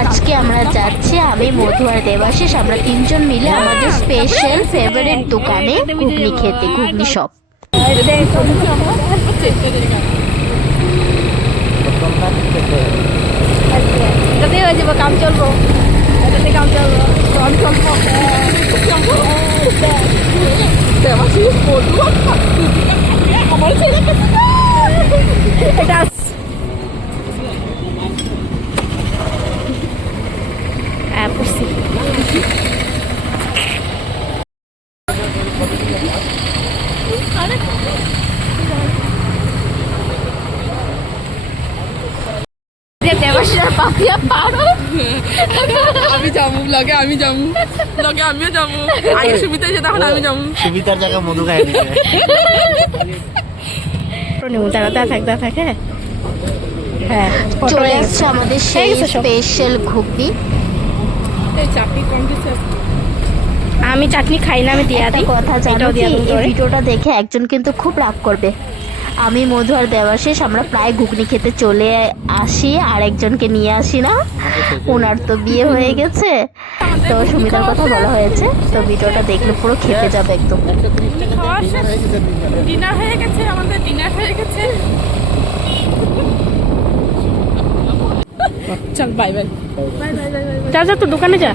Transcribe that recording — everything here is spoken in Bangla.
আজকে আমরা যাচ্ছি, আমি, মধু আর দেবাশিস, আমরা তিনজন মিলে আমাদের স্পেশাল ফেভারিট দোকানে ঘুগনি খেতে, ঘুগনি শপ হয়ে যাব কাম চলবো। এটাতে কাম চলবো। আমি চলবো। এটা হ্যাঁ বুঝছি দেবাশিরা পাপিয়া পারো? আমি যাব ব্লগে আমি যাব। ব্লগে আমিও যাব। আগে সুবিধা যেতে এখন আমি যাব। সুবিধার জায়গায় মধু খাই দিছে তারা তা থাক তা থাকে হ্যাঁ। চলে এসছে আমাদের সেই স্পেশাল ঘুগনি। কম আমি চাটনি খাই না আমি দিয়া দিই। কথা জানো এটাও কি? এই ভিডিওটা দেখে একজন কিন্তু খুব রাগ করবে। আমি মধু আর দেবাশিস আমরা প্রায় ঘুগনি খেতে চলে আসি আর একজনকে নিয়ে আসি না? ওনার তো বিয়ে হয়ে গেছে। তো সুমিতার কথা বলা হয়েছে, তো ভিডিওটা দেখলে পুরো খেপে যাবে একদম। হয়ে গেছে হয়ে গেছে। চল, বাই বাই। যা যা, তো দোকানে যা।